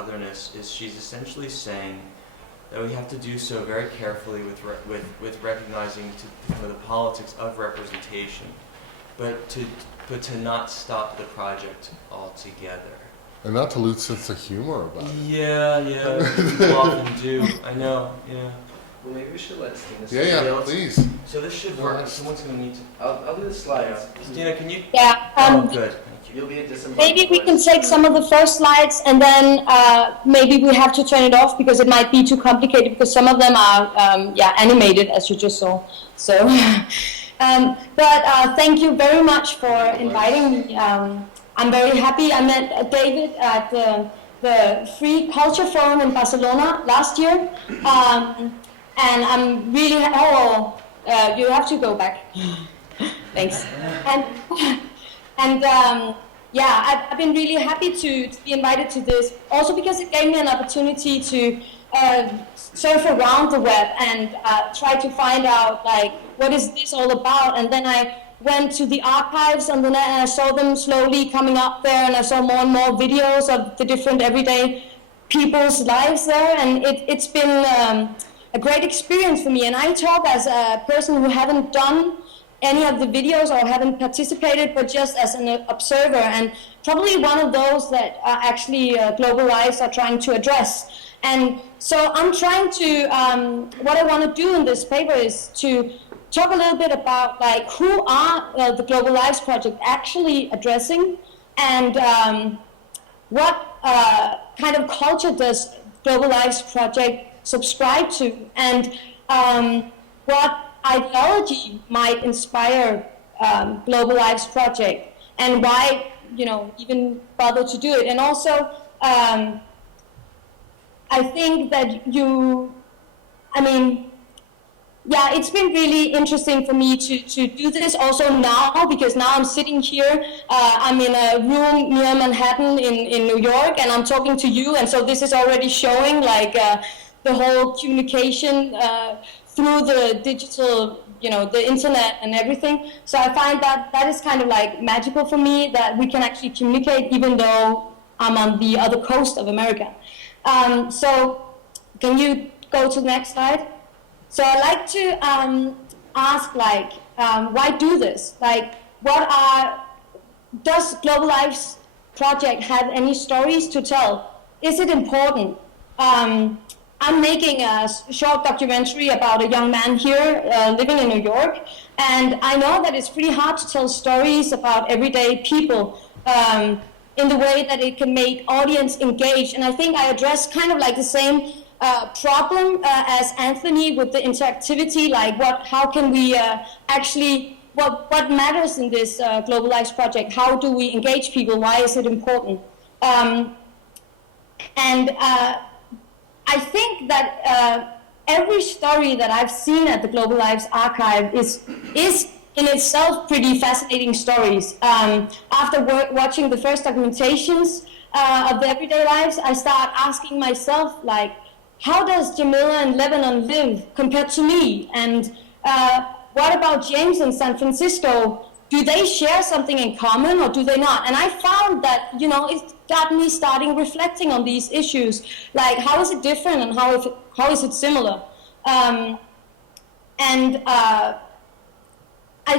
otherness is she's essentially saying that we have to do so very carefully with recognizing the politics of representation, but to not stop the project altogether. And not to lose sense of humor about it. Yeah, people often do. I know, yeah. Well, maybe we should let Stina. Yeah, please. So this should work. Someone's going to need to... I'll do the slides. Stina, can you... Yeah. Oh, good. Thank you. You'll be a disembodied Maybe we voice. can take some of the first slides, and then maybe we have to turn it off because it might be too complicated, because some of them are animated, as you just saw. So, but thank you very much for inviting me. I'm very happy. I met David at the Free Culture Forum in Barcelona last year, and I'm really you have to go back. Thanks. And I've been really happy to be invited to this, also because it gave me an opportunity to surf around the web and try to find out, like, what is this all about? And then I went to the archives on the net, and I saw them slowly coming up there, and I saw more and more videos of the different everyday people's lives there, and it's been a great experience for me. And I talk as a person who haven't done any of the videos or haven't participated, but just as an observer, and probably one of those that actually Global Lives are trying to address. And so I'm trying to, what I want to do in this paper is to talk a little bit about, like, who are the Global Lives Project actually addressing, and what kind of culture does Global Lives Project subscribe to, and what ideology might inspire Global Lives Project, and why, even bother to do it. And also, I think that it's been really interesting for me to do this also now, because now I'm sitting here, I'm in a room near Manhattan in New York, and I'm talking to you, and so this is already showing, like, the whole communication through the digital, the internet and everything. So I find that is kind of like magical for me, that we can actually communicate even though I'm on the other coast of America. So can you go to the next slide? So I'd like to ask, like, why do this? Like, does Global Lives Project have any stories to tell? Is it important? I'm making a short documentary about a young man here living in New York, and I know that it's pretty hard to tell stories about everyday people in the way that it can make audience engaged. And I think I address kind of like the same problem as Anthony with the interactivity, like how can we what matters in this Global Lives Project? How do we engage people? Why is it important? I think that every story that I've seen at the Global Lives Archive is in itself pretty fascinating stories. After watching the first documentations of the everyday lives, I start asking myself, like, how does Jamila in Lebanon live compared to me? And what about James in San Francisco? Do they share something in common, or do they not? And I found that, it got me starting reflecting on these issues, like, how is it different and how is it similar? I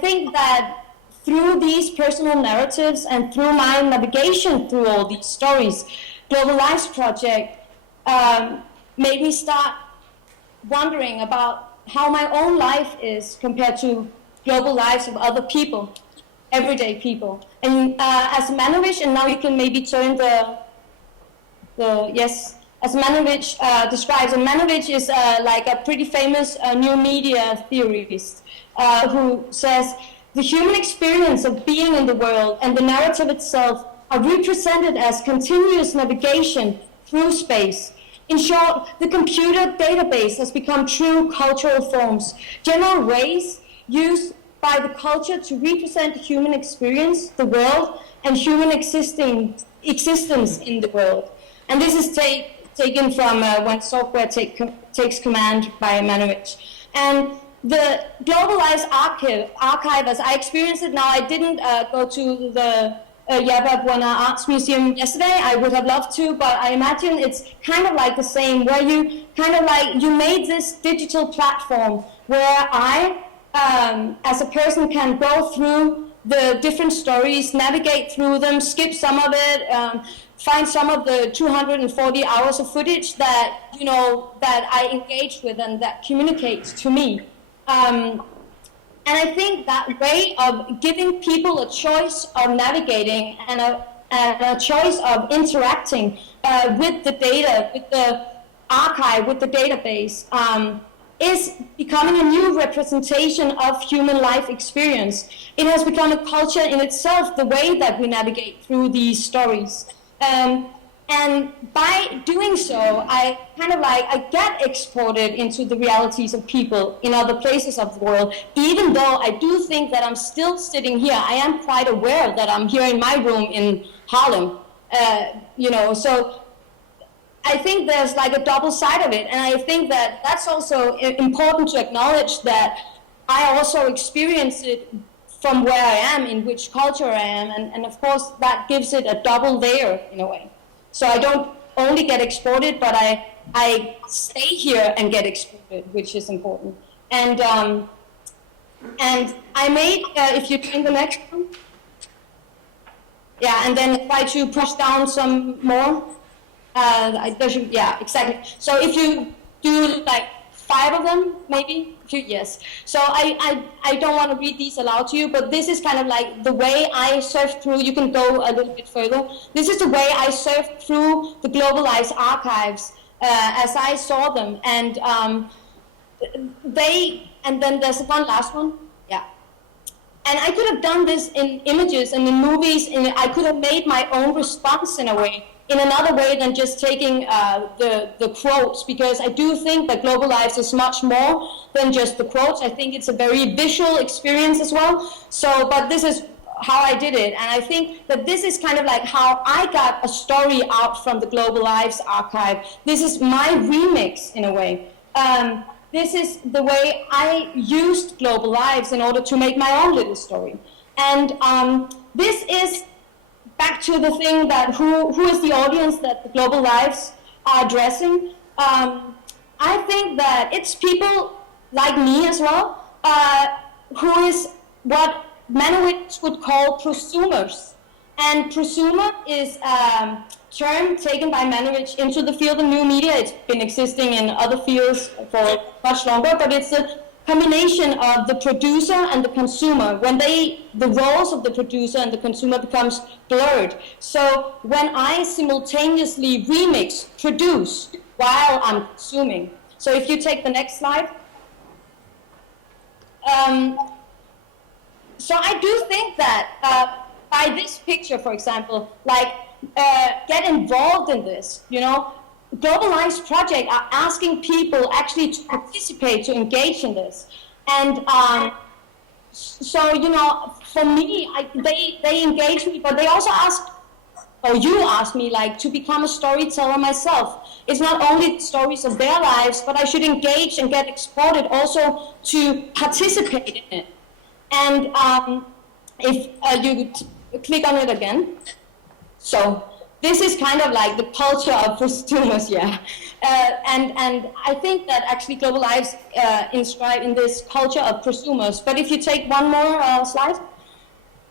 think that through these personal narratives and through my navigation through all these stories, Global Lives Project made me start wondering about how my own life is compared to global lives of other people, everyday people. And as Manovich, and now you can maybe turn yes, as Manovich describes, and Manovich is like a pretty famous new media theorist who says, the human experience of being in the world and the narrative itself are represented as continuous navigation through space. In short, the computer database has become true cultural forms, general ways used by the culture to represent human experience, the world, and human existence in the world. And this is taken from When Software Takes Command by Manovich. And the Global Lives Archive, as I experience it now, I didn't go to the Yaba Buena Arts Museum yesterday. I would have loved to, but I imagine it's kind of like the same, where you kind of like, you made this digital platform where I, as a person, can go through the different stories, navigate through them, skip some of it, find some of the 240 hours of footage that, you know, that I engage with and that communicates to me. And I think that way of giving people a choice of navigating and a choice of interacting with the data, with the archive, with the database, is becoming a new representation of human life experience. It has become a culture in itself, the way that we navigate through these stories. And by doing so, I get exported into the realities of people in other places of the world, even though I do think that I'm still sitting here. I am quite aware that I'm here in my room in Harlem, you know, so I think there's like a double side of it, and I think that that's also important to acknowledge, that I also experience it from where I am, in which culture I am, and of course that gives it a double layer in a way. So I don't only get exported, but I stay here and get exported, which is important. And I made, if you turn the next one, yeah, and then try to push down some more. Yeah, exactly. So if you do like 5 of them, maybe? Yes. So I don't want to read these aloud to you, but this is kind of like the way I surfed through. You can go a little bit further. This is the way I surfed through the globalized archives as I saw them. And and then there's one last one. Yeah. And I could have done this in images and in movies, and I could have made my own response in a way, in another way than just taking the quotes, because I do think that Global Lives is much more than just the quotes. I think it's a very visual experience as well. So, but this is how I did it, and I think that this is kind of like how I got a story out from the Global Lives archive. This is my remix in a way. This is the way I used Global Lives in order to make my own little story. And this is back to the thing that who is the audience that the Global Lives are addressing. I think that it's people like me as well, who is what Manowitz would call prosumers. And prosumer is a term taken by Manowitz into the field of new media. It's been existing in other fields for much longer, but it's a combination of the producer and the consumer, when the roles of the producer and the consumer becomes blurred. So when I simultaneously remix, produce, while I'm consuming. So if you take the next slide. So I do think that by this picture, for example, like get involved in this, you know, Globalized Project are asking people actually to participate, to engage in this. And so, you know, for me, they engage me, but they also ask, or you ask me, like, to become a storyteller myself. It's not only stories of their lives, but I should engage and get exported also to participate in it. And if you click on it again, so this is kind of like the culture of prosumers, yeah. And I think that actually Global Lives inscribe in this culture of prosumers. But if you take one more slide,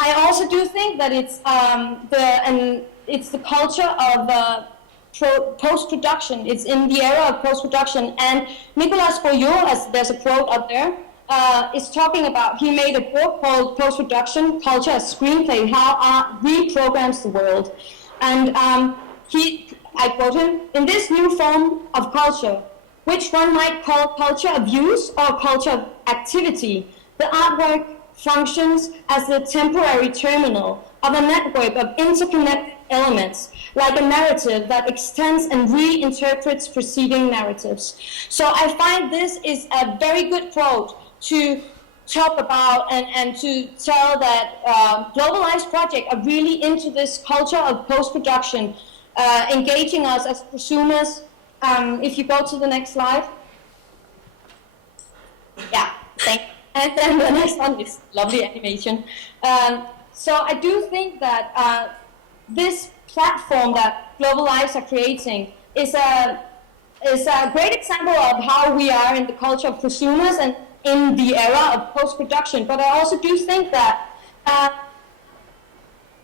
I also do think that it's the culture of post-production. It's in the era of post-production. And Nicolas Bourgeot, as there's a quote up there, is talking about, he made a book called Post-Production, Culture as Screenplay, How Art Reprograms the World. And I quote him, in this new form of culture, which one might call culture of use or culture of activity, the artwork functions as the temporary terminal of a network of interconnected elements, like a narrative that extends and reinterprets preceding narratives. So I find this is a very good quote to talk about and to tell that Globalized Project are really into this culture of post-production, engaging us as prosumers. If you go to the next slide. Yeah, thank you. And then the next one is lovely animation. So I do think that this platform that Global Lives are creating is a great example of how we are in the culture of prosumers and in the era of post-production. But I also do think that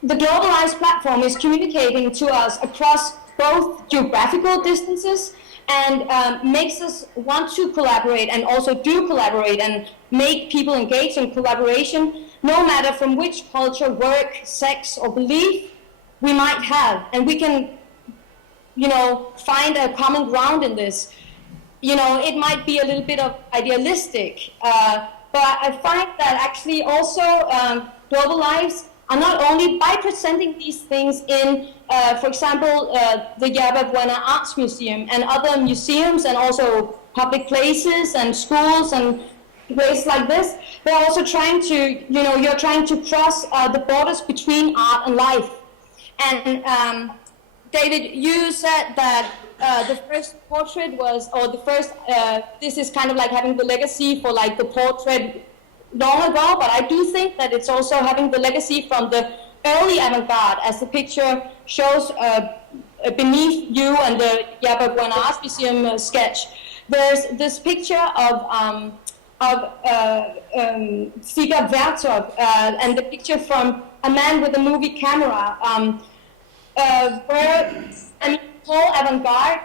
the globalized platform is communicating to us across both geographical distances and makes us want to collaborate and also do collaborate and make people engage in collaboration, no matter from which culture, work, sex, or belief we might have. And we can, find a common ground in this. It might be a little bit of idealistic, but I find that actually also Global Lives are not only by presenting these things in, for example, the Yerba Buena Arts Museum and other museums and also public places and schools and ways like this, they're also trying to, you're trying to cross the borders between art and life. And David, you said that the first portrait was, or the first, this is kind of like having the legacy for like the portrait long ago, but I do think that it's also having the legacy from the early avant-garde, as the picture shows beneath you and the Yerba Buena Arts Museum sketch. There's this picture of Siga Vertov and the picture from a man with a movie camera, where, whole avant-garde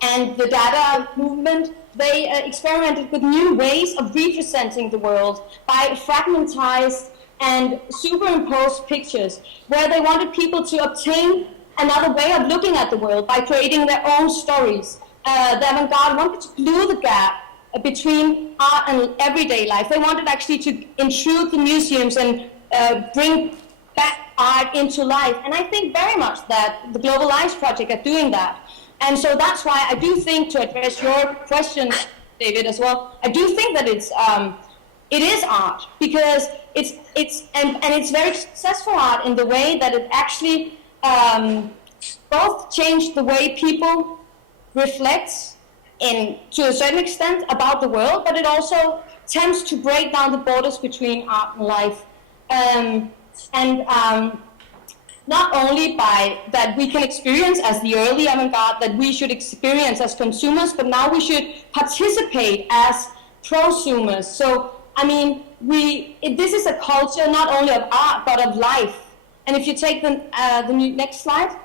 and the Dada movement, they experimented with new ways of representing the world by fragmentized and superimposed pictures, where they wanted people to obtain another way of looking at the world by creating their own stories. The avant-garde wanted to glue the gap between art and everyday life. They wanted actually to intrude the museums and bring back art into life. And I think very much that the Global Lives Project are doing that. And so that's why I do think, to address your question, David, as well, I do think that it is art, because it's very successful art in the way that it actually both changed the way people reflect to a certain extent about the world, but it also tends to break down the borders between art and life. Not only by that we can experience as the early avant-garde, that we should experience as consumers, but now we should participate as prosumers. So, this is a culture not only of art, but of life. And if you take the next slide.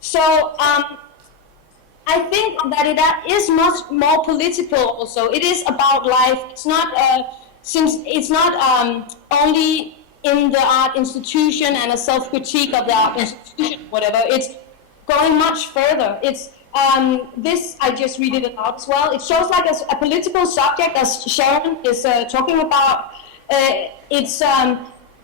So, I think that it is much more political also. It is about life. It's not, since it's not only in the art institution and a self-critique of the art institution, whatever, it's going much further. It's this, I just read it out as well. It shows like a political subject, as Sharon is talking about. It's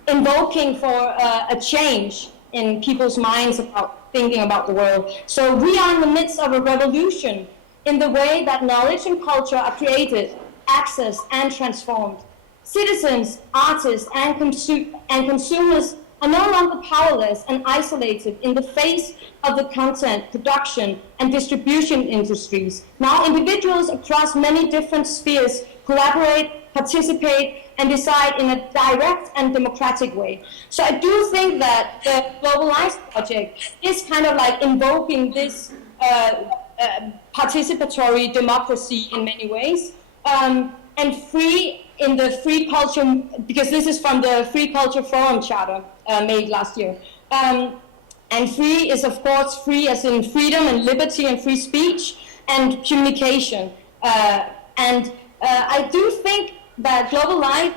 invoking for a change in people's minds about thinking about the world. So we are in the midst of a revolution in the way that knowledge and culture are created, accessed, and transformed. Citizens, artists, and consumers are no longer powerless and isolated in the face of the content, production, and distribution industries. Now individuals across many different spheres collaborate, participate, and decide in a direct and democratic way. So I do think that the Global Lives Project is kind of like invoking this participatory democracy in many ways, and free in the free culture, because this is from the Free Culture Forum Charter made last year. And free is, of course, free as in freedom and liberty and free speech and communication. I do think that Global Life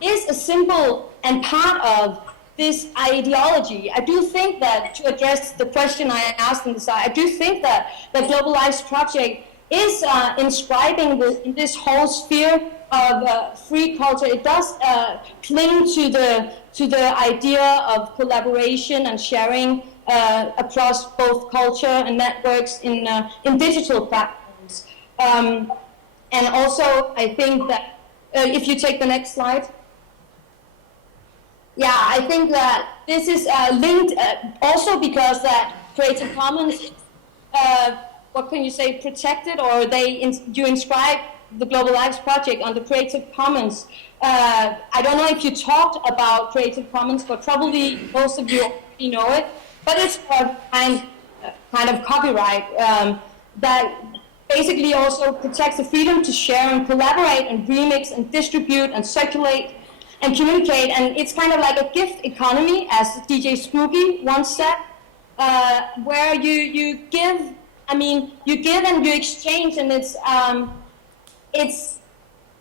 is a symbol and part of this ideology. I do think that, to address the question I asked in the side, I do think that the Global Lives Project is inscribing in this whole sphere of free culture. It does cling to the idea of collaboration and sharing across both culture and networks in digital platforms. And also, I think that if you take the next slide. Yeah, I think that this is linked also because that Creative Commons, what can you say, protected, or you inscribe the Global Lives Project on the Creative Commons. I don't know if you talked about Creative Commons, but probably most of you already know it. But it's a kind of copyright that basically also protects the freedom to share and collaborate and remix and distribute and circulate and communicate. And it's kind of like a gift economy, as DJ Spooky once said, where you give. I mean, you give and you exchange, and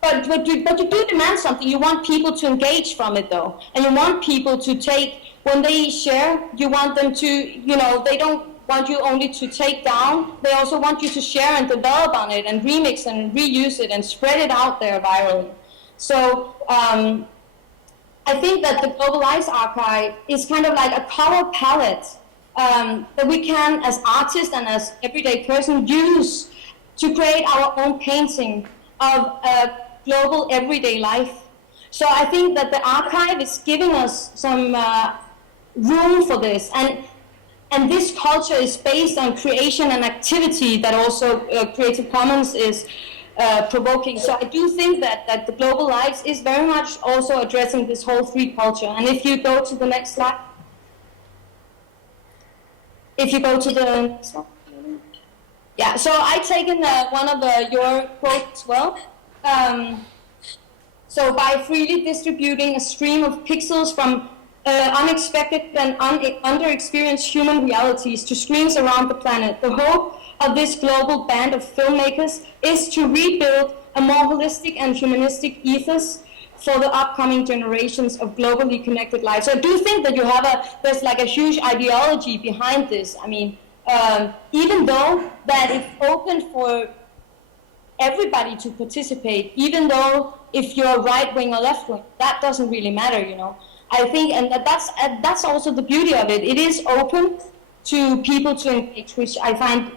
but you do demand something. You want people to engage from it, though, and you want people to take, when they share, you want them to, they don't want you only to take down, they also want you to share and develop on it and remix and reuse it and spread it out there virally. So I think that the Global Lives Archive is kind of like a color palette that we can, as artists and as everyday person, use to create our own painting of a global everyday life. So I think that the archive is giving us some room for this, and this culture is based on creation and activity that also Creative Commons is provoking. So I do think that the Global Lives is very much also addressing this whole free culture. And if you go to the next slide. If you go to the next one. Yeah, so I've taken one of your quotes as well. So by freely distributing a stream of pixels from unexpected and under-experienced human realities to screens around the planet, the hope of this global band of filmmakers is to rebuild a more holistic and humanistic ethos for the upcoming generations of globally connected lives. So I do think that there's like a huge ideology behind this. I mean, even though that it's open for everybody to participate, even though if you're right wing or left wing, that doesn't really matter, I think, and that's also the beauty of it. It is open to people to engage, which I find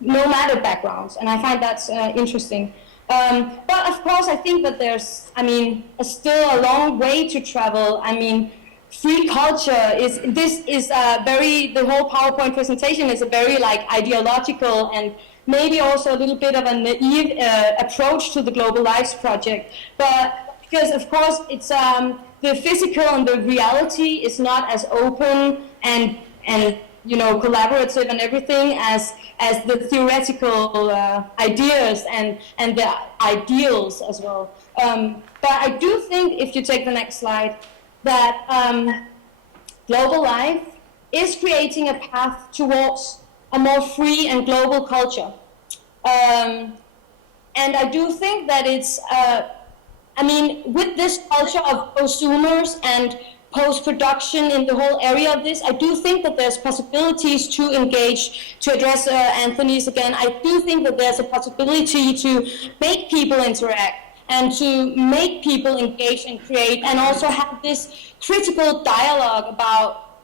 no matter backgrounds, and I find that's interesting. But of course, I think that there's, still a long way to travel. I mean, free culture the whole PowerPoint presentation is a very ideological and maybe also a little bit of a naive approach to the Global Lives Project. But because of course it's the physical and the reality is not as open and collaborative and everything as the theoretical ideas and the ideals as well. But I do think, if you take the next slide, that Global Life is creating a path towards a more free and global culture. And I do think that it's, with this culture of prosumers and post-production in the whole area of this, I do think that there's possibilities to engage, to address Anthony's again. I do think that there's a possibility to make people interact and to make people engage and create, and also have this critical dialogue about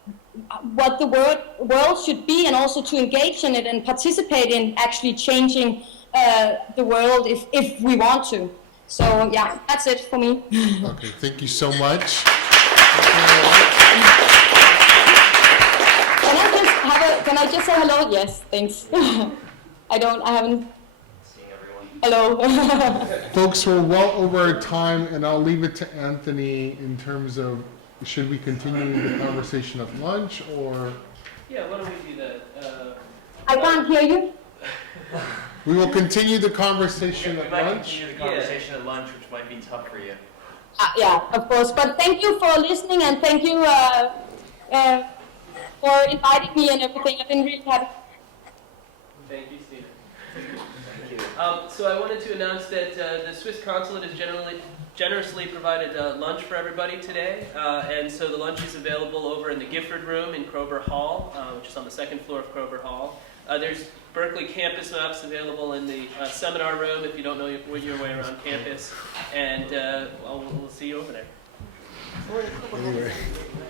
what the world should be, and also to engage in it and participate in actually changing the world if we want to. So yeah, that's it for me. Okay, thank you so much. Can I just say hello? Yes, thanks. I haven't. Seeing everyone. Hello. Folks, we're well over our time, and I'll leave it to Anthony in terms of, should we continue the conversation at lunch, or? Yeah, why don't we do that? I can't hear you. We will continue the conversation We at might lunch. continue the conversation at lunch, which might be tough for you. Yeah, of course. But thank you for listening, and thank you for inviting me and everything. I've been really happy. Thank you, Stina. Thank you. So I wanted to announce that the Swiss consulate has generously provided lunch for everybody today, and so the lunch is available over in the Gifford Room in Kroeber Hall, which is on the second floor of Kroeber Hall. There's Berkeley campus maps available in the seminar room if you don't know your way around campus, and we'll see you over there. Anyway,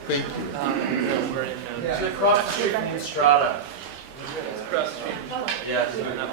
thank you. No, we're in, It's across the street from Strata. it's across the street. Yeah, it's in that